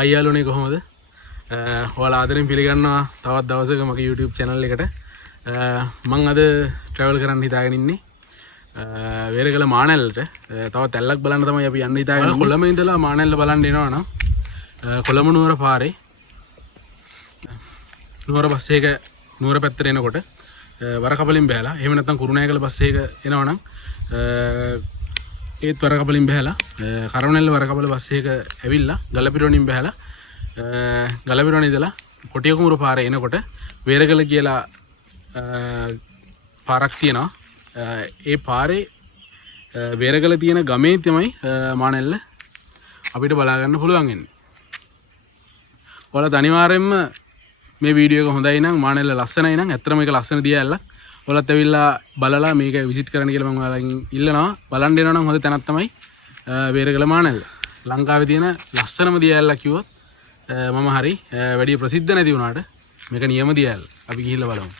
අයියාලුනේ කොහොමද? ඔයාලා ආදරෙන් පිළිගන්නවා තවත් දවසක මගේ YouTube channel එකට. මම අද travel කරන්න හිතාගෙන ඉන්නේ. වේරගල මානැල්ලට. තවත් ඇල්ලක් බලන්න තමයි අපි යන්න හිතාගෙන. කොළඹ ඉඳලා මානැල්ල බලන්න එනවා නම් කොළඹ නුවර පාරේ නුවර බස් එක නුවර පැත්තට එනකොට වරකපලින් බැලලා එහෙම නැත්නම් කුරුණෑගල බස් එක එනවා නම් ඒත් වරකපලින් බැලලා කරවනැල්ල වරකපල බස් එක ඇවිල්ලා ගලපිරවණින් බැලලා ගලපිරවණ ඉඳලා කොටිය කුඹුර පාරේ එනකොට වේරගල කියලා පාරක් තියෙනවා. ඒ පාරේ වේරගල තියෙන ගමේ තමයි මානැල්ල අපිට බලා ගන්න පුළුවන් වෙන්නේ. ඔයාලා අනිවාර්යෙන්ම මේ වීඩියෝ එක හොඳයි නම් මානැල්ල ලස්සනයි නම් ඇත්තටම මේක ලස්සන දියැලක්. ඔයාලත් ඇවිල්ලා බලලා මේක විසිට් කරන්න කියලා මම ඔයාලගෙන් ඉල්ලනවා. බලන්න එනවා නම් හොඳ තැනක් තමයි වේරගල මානැල්ල. ලංකාවේ තියෙන ලස්සනම දියැලක් කිව්වොත් මම හරි. වැඩි ප්‍රසිද්ධ නැති වුණාට මේක නියම දියැල. අපි ගිහිල්ලා බලමු.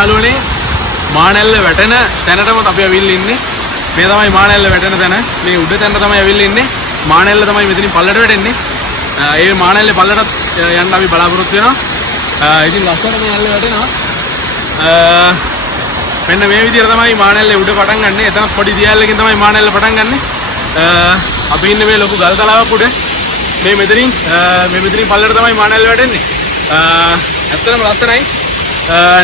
යාළුවනේ මානැල්ල වැටෙන තැනටම අපි අවිල්ල ඉන්නේ. මේ තමයි මානැල්ල වැටෙන තැන. මේ උඩ තැන තමයි අවිල්ල ඉන්නේ. මානැල්ල තමයි මෙතනින් පල්ලට වැටෙන්නේ. ඒ මානැල්ලේ පල්ලටත් යන්න අපි බලාපොරොත්තු වෙනවා. ඉතින් ලස්සන මේ ඇල්ල වැටෙනවා. මෙන්න මේ විදිහට තමයි මානැල්ලේ උඩ පටන් ගන්නෙ. එතන පොඩි දියැලකින් තමයි මානැල්ල පටන් ගන්නෙ. අපි ඉන්නේ මේ ලොකු ගල් තලාවක් උඩ. මේ මෙතනින් පල්ලට තමයි මානැල්ල වැටෙන්නේ. ඇත්තටම ලස්සනයි.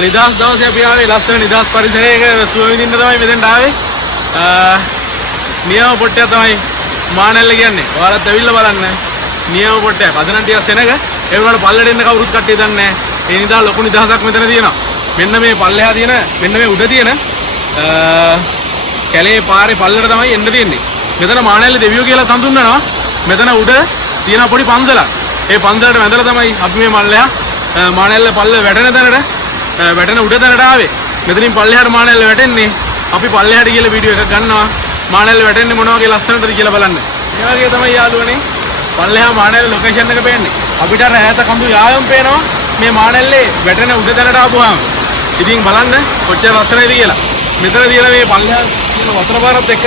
නිදහස් දවසේ අපි ආවේ ලස්සන නිදහස් පරිසරයක සුව විඳින්න තමයි මෙතෙන්ට ආවේ. නියම පොට්ටය තමයි මානැල්ල කියන්නේ. ඔයාලත් ඇවිල්ලා බලන්න. නියම පොට්ටයක්. අද නම් ටිකක් සෙනග. ඒ වුණාට පල්ලෙට එන්න කවුරුත් කට්ටිය දන්නේ නැහැ. ඒ නිසා ලොකු නිදහසක් මෙතන තියෙනවා. මෙන්න මේ පල්ලෙහා තියෙන මෙන්න මේ උඩ තියෙන කැලේ පාරේ පල්ලෙට තමයි එන්න තියෙන්නේ. මෙතන මානැල්ල දෙවියෝ කියලා සඳුන්වනවා. මෙතන උඩ තියෙන පොඩි පන්සලක්. ඒ පන්සලට වැඳලා තමයි අපි මේ මල්ලෙහා මානැල්ල පල්ල වැටෙන තැනට වැටෙන උඩ තැනට ආවේ. මෙතනින් පල්ලෙහාට මානැල්ල වැටෙන්නේ. අපි පල්ලෙහාට ගිහලා වීඩියෝ එකක් ගන්නවා. මානැල්ල වැටෙන්නේ මොන වගේ ලස්සනටද කියලා බලන්න. මේ වගේ තමයි යාළුවනේ පල්ලෙහා මානැල්ල ලොකේෂන් එක පේන්නේ. අපිට අර ඈත කඳු යායම් පේනවා මේ මානැල්ලේ වැටෙන උඩ තැනට ආපුවාම. ඉතින් බලන්න කොච්චර ලස්සනයිද කියලා. මෙතන තියෙන මේ පල්ලෙහා තියෙන වතුර පාරත් එක්ක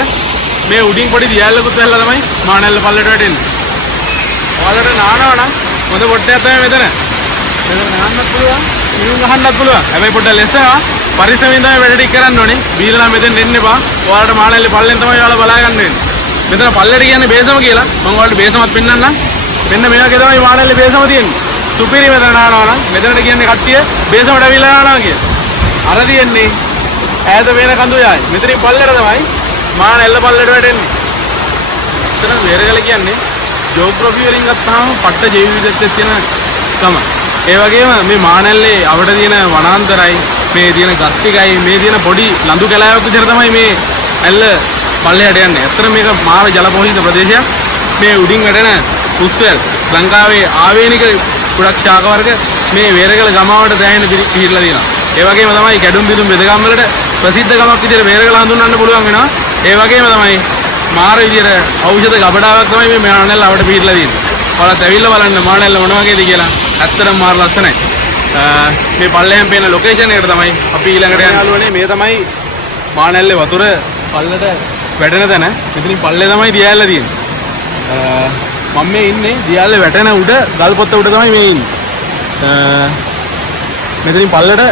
මේ උඩින් පොඩි දියැලකුත් ඇල්ලලා තමයි මානැල්ල පල්ලෙට වැටෙන්නේ. ඔයාලට නානවා නම් හොඳ පොට්ටයක් තමයි මෙතන. මෙතන නාන්නත් පුළුවන්. මිනුම් ගහන්නත් පුළුවන්. හැබැයි පොඩ්ඩක් ලෙසවා පරිස්සමෙන් තමයි වැඩ ටික කරන්න ඕනේ. බීලා නම් මෙතෙන් එන්න එපා. ඔයාලට මානැල්ලේ පල්ලෙන් තමයි ඔයාලා බලා ගන්න වෙන්නේ. මෙතන පල්ලෙට කියන්නේ බේසම කියලා. මම ඔයාලට බේසමත් පෙන්නන්නම්. මෙන්න මේ වගේ තමයි මානැල්ලේ බේසම තියෙන්නේ. සුපිරි මෙතන නානවා නම් මෙතනට කියන්නේ කට්ටිය බේසමට අවිලා නානවා කියලා. අර තියෙන්නේ ඈත වෙන කඳු යයි. මෙතනින් පල්ලෙට තමයි මානැල්ල පල්ලෙට වැටෙන්නේ. මෙතන වේරගල කියන්නේ ජෝග්‍රෆි වලින් ගත්තාම පට්ට ජෛව විවිධත්වයේ තියෙන තම. ඒ වගේම මේ මානැල්ලේ අපිට තියෙන වනාන්තරයි මේ තියෙන ගස් ටිකයි මේ තියෙන පොඩි ලඳු කැලෑවක් විතර තමයි මේ ඇල්ල පල්ලෙහාට යන්නේ. ඇත්තට මේක මාර ජලපෝෂිත ප්‍රදේශයක්. මේ උඩින් වැටෙන උස්වැල් ලංකාවේ ආවේනික ගොඩක් ශාක වර්ග මේ වේරගල ගමාවට දැනෙන පිහිටලා තියෙනවා. ඒ වගේම තමයි කැඩුම් බිදුම් බෙදගම් වලට ප්‍රසිද්ධ ගමක් විදිහට වේරගල හඳුන්වන්න පුළුවන් වෙනවා. ඒ වගේම තමයි මාර විදිහට ඖෂධ ගබඩාවක් තමයි මේ මානැල්ල අපිට පිහිටලා තියෙන්නේ. ඔයාලත් ඇවිල්ලා බලන්න මානැල්ල මොන වගේද කියලා. ඇත්තටම මාර ලස්සනයි. මේ පල්ලෙහෙන් පේන ලොකේෂන් එකට තමයි අපි ඊළඟට යන්න ඕනේ. මේ තමයි මානැල්ලේ වතුර පල්ලට වැටෙන තැන. මෙතනින් පල්ලේ තමයි දියැල්ල තියෙන්නේ. මම මේ ඉන්නේ දියැල්ල වැටෙන උඩ ගල් පොත්ත උඩ තමයි මේ ඉන්නේ. මෙතනින් පල්ලට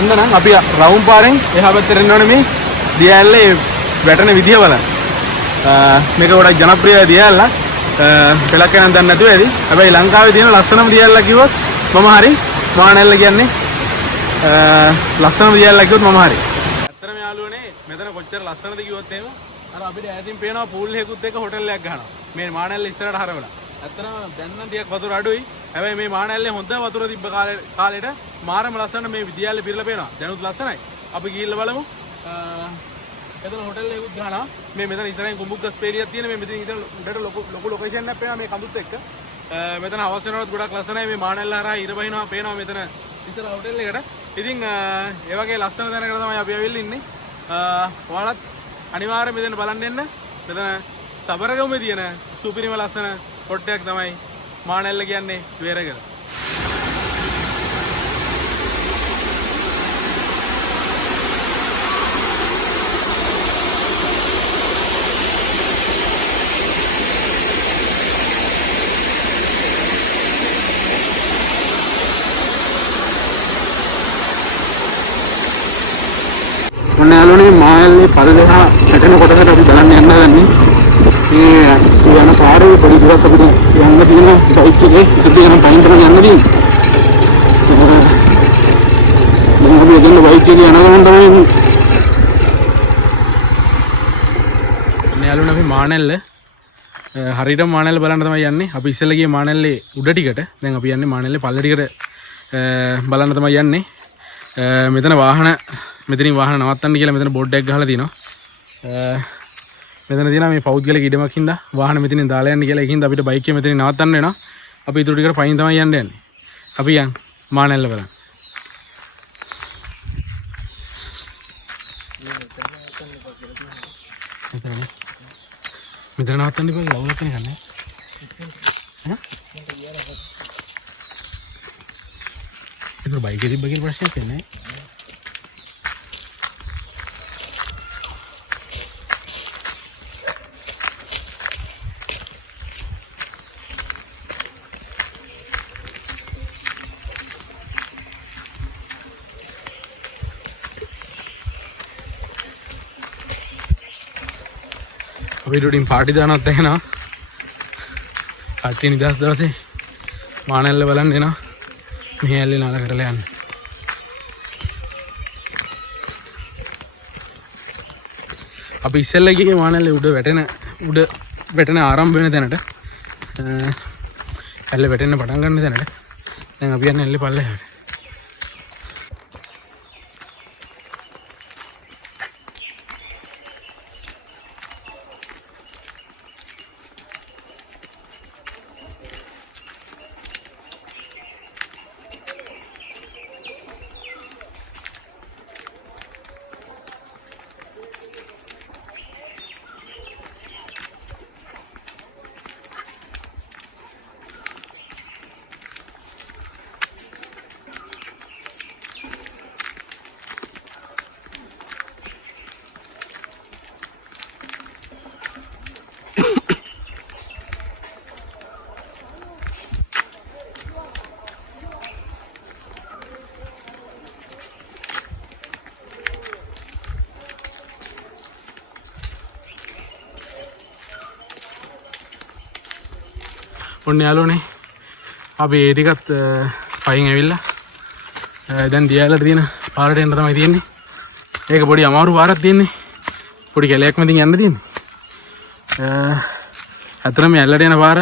යන්න නම් අපි රවුම් පාරෙන් එහා පැත්තට එන්න ඕනේ මේ දියැල්ලේ වැටෙන විදිය බලන්න. මේක ගොඩක් ජනප්‍රිය දියැල්ලක්. පෙලක් යන දන්නේ නැතුව ඇති. හැබැයි ලංකාවේ තියෙන ලස්සනම දියැල්ල කිව්වොත් මම හරි. මානෙල්ල කියන්නේ ලස්සන දියල්ලා කිව්වොත් මම හරි. ඇත්තටම යාළුවනේ මෙතන කොච්චර ලස්සනද කිව්වොත් එහෙම අර අපිට ඈතින් පේනවා පූල් එකකුත් එක්ක හොටෙල් එකක් ගහනවා. මේ මානෙල්ල ඉස්සරහට හරවලා. ඇත්තටම දැන් නම් ටිකක් වතුර අඩුයි. හැබැයි මේ මානෙල්ලේ හොඳ වතුර තිබ්බ කාලෙට මාරම ලස්සන මේ විද්‍යාලේ පිරලා පේනවා. දැනුත් ලස්සනයි. අපි ගිහිල්ලා බලමු. එතන හොටෙල් එකකුත් ගහනවා. මේ මෙතන ඉස්සරහින් කුඹුක්ගස් පේරියක් තියෙන මේ මෙතන ඉතින් උඩට ලොකු ලොකේෂන් එකක් පේනවා මේ කඳුත් එක්ක. මෙතන අවශ්‍ය වෙනවත් ගොඩක් ලස්සනයි මේ මානෙල්ල හරහා ඉර බහිනවා පේනවා මෙතන ඉතල හොටෙල් එකට. ඉතින් ඒ වගේ ලස්සන තැනකට තමයි අපි ඇවිල්ලා ඉන්නේ. ඔයාලත් අනිවාර්යයෙන් මෙතන බලන්න එන්න. මෙතන සබරගමුවේ තියෙන සුපිරිම ලස්සන හොට්ටයක් තමයි මානෙල්ල කියන්නේ වේරගල. යාළුවනේ මානෙල්ලේ පල්ලෙහා හැටෙන කොටසට අපි බලන්න යන්න ගන්නේ. මේ යන පාරේ පොඩි දුරක් අපිට යන්න තියෙන බයික් එකේ ඉතින් යන පයින් තමයි යන්න තියෙන්නේ. මම අපි එතන බයික් එකේ යන ගමන් තමයි යාළුවනේ අපි මානෙල්ල හරියටම මානෙල්ල බලන්න තමයි යන්නේ. අපි ඉස්සෙල්ලා ගියේ මානෙල්ලේ උඩ ටිකට. දැන් අපි යන්නේ මානෙල්ලේ පල්ල ටිකට බලන්න තමයි යන්නේ. මෙතන වාහන මෙතනින් වාහන නවත්තන්න කියලා මෙතන බෝඩ් එකක් ගහලා තිනවා. මෙතන තියෙනවා මේ පෞද්ගලික ඉඩමක් හින්දා වාහන මෙතනින් දාලා යන්න කියලා. ඒකින්ද අපිට බයික් එක මෙතනින් නවත්තන්න වෙනවා. අපි ඊට ටිකට පයින් තමයි යන්න යන්නේ. අපි යන් මානෙල්ල බලන්න. මෙතන නවත්තන්න ඉපා කියලා අවුලක් නැහැ. ඈ? ඒක බයික් එකේ තිබ්බ කියලා ප්‍රශ්නයක් නැහැ. අපිට පාටි දානවත් එහෙනවා. කට්ටිය නිදහස් දවසේ මානෙල්ල බලන්න එනවා. මෙහි ඇල්ලේ නාල කරලා යන්න. අපි ඉස්සෙල්ලා ගියේ මානෙල්ලේ උඩ වැටෙන ආරම්භ වෙන තැනට. ඇල්ල වැටෙන්න පටන් ගන්න තැනට. දැන් අපි යන්නේ ඇල්ලේ පල්ලෙහාට. ඔන්න යාළුවනේ අපි ඒ ටිකත් පයින් ඇවිල්ලා දැන් දියාලට තියෙන පාරට යන්න තමයි තියෙන්නේ. ඒක පොඩි අමාරු පාරක් තියෙන්නේ. පොඩි කැලයක් මැදින් යන්න තියෙන්නේ. අතරම ඇල්ලට යන පාර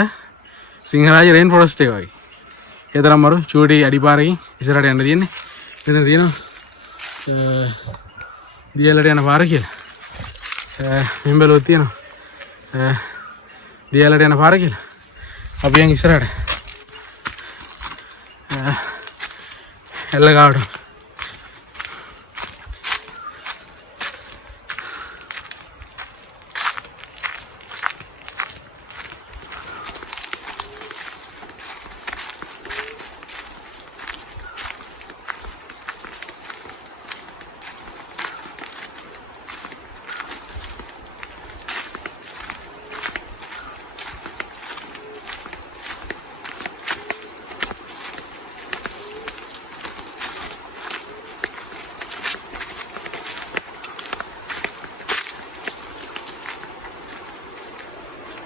සිංහරාජ රේන් ෆොරස්ට් එක වගේ. ඒ තරම් මරු චූටි අඩිපාරකින් ඉස්සරහට යන්න තියෙන්නේ. මෙතන තියෙනවා දියාලට යන පාර කියලා. මෙහෙම බැලුවොත් තියෙනවා දියාලට යන පාර කියලා. අපි යන් ඉස්සරහට එල්ල ගාවට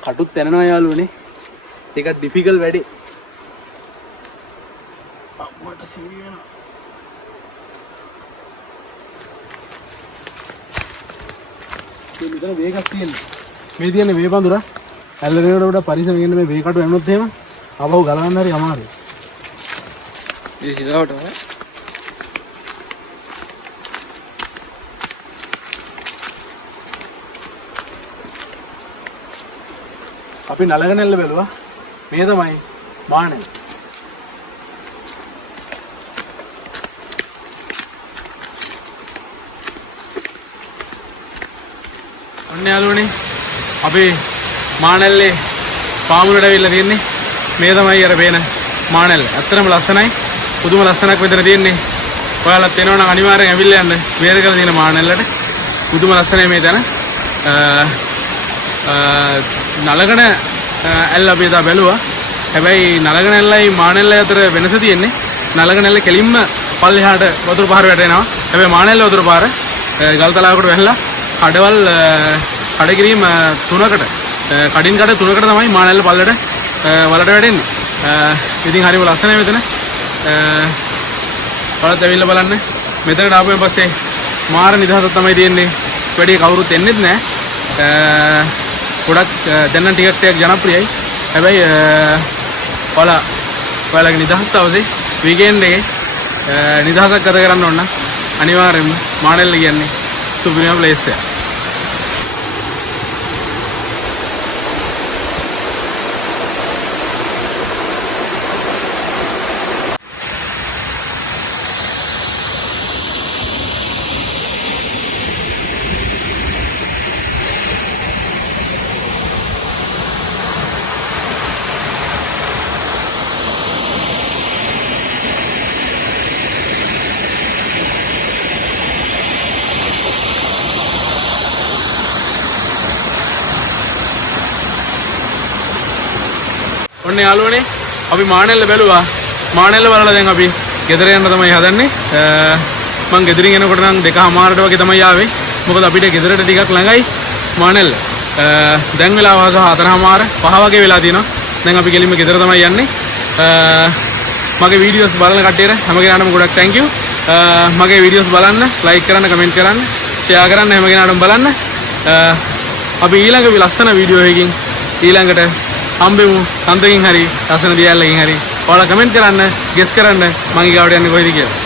කටුත් තැනනවා යාළුවනේ. ටිකක් ඩිෆිකල්ට් වැඩි. අප්මට මෙතන වේගක් තියෙනවා. මේ තියෙන වේ පඳුර ඇල්ලරේකට වඩා පරිස්සමෙන් ඉන්න මේ වේකට යනොත් එහෙම ආපහු ගලවන්න හරි අමාරුයි. මේ හිලාවට අපි නලගනැල්ල බැලුවා. මේ තමයි මානෙල්. ඔන්න යාළුවනේ අපි මානෙල්ලේ පාමුලට ඇවිල්ලා තියෙන්නේ. මේ තමයි අර පේන මානෙල්. ඇත්තටම ලස්සනයි. පුදුම ලස්සනක් විතර තියෙන්නේ. ඔයාලත් එනවා නම් අනිවාර්යෙන් ඇවිල්ලා යන්න. මේර කරලා තියෙන මානෙල්ලට. පුදුම ලස්සනයි මේ තැන. නලගන ඇල්ල අපි එදා බැලුවා. හැබැයි නලගන ඇල්ලයි මානෙල්ලයි අතර වෙනස තියෙන්නේ නලගන ඇල්ල කෙලින්ම පල්ලෙහාට වතුර පාර වැටෙනවා. හැබැයි මානෙල්ල වතුර පාර ගල් තලාවකට වැහලා කඩවල් කඩකිරීම 3කට කඩින් කඩ 3කට තමයි මානෙල්ල පල්ලට වලට වැටෙන්නේ. ඉතින් හරිම ලස්සනයි මෙතන. ඔයාලත් ඇවිල්ලා බලන්න. මෙතනට ආපුවෙන් පස්සේ මාර නිදහසක් තමයි තියෙන්නේ. වැඩි කවුරුත් එන්නෙත් නැහැ. ගොඩක් දැන් නම් ටිකක් ජනප්‍රියයි. හැබැයි ඔයාලගේ නිදහස් දවසේ වීකෙන්ඩ් එකේ නිදහසක් ගත කරන්න ඕන නම් අනිවාර්යෙන්ම මානෙල්ල කියන්නේ සුපිරිම ප්ලේස් එක. ඔන්න යාළුවනේ අපි මානෙල්ල බැලුවා. මානෙල්ල බලලා දැන් අපි ගෙදර යන්න තමයි හදන්නේ. මං ගෙදරින් එනකොට නම් 2:00 වගේ තමයි ආවේ. මොකද අපිට ගෙදරට ටිකක් ළඟයි මානෙල්ල. දැන් වෙලාව 4:00 5 වගේ වෙලා තියෙනවා. දැන් අපි ගෙලින්ම ගෙදර තමයි යන්නේ. මගේ වීඩියෝස් බලන කට්ටියට හැම කෙනාටම ගොඩක් thank you. මගේ වීඩියෝස් බලන්න, like කරන්න, comment කරන්න, share කරන්න හැම කෙනාටම බලන්න. අපි ඊළඟ ලස්සන වීඩියෝ එකකින් ඊළඟට හම්බෙමු. සම්පකින් හරි ලස්සන දියල්ලකින් හරි. ඔයාලා කමෙන්ට් කරන්න, ගෙස් කරන්න මං ඊගාවට යන්නේ කොයිද කියලා.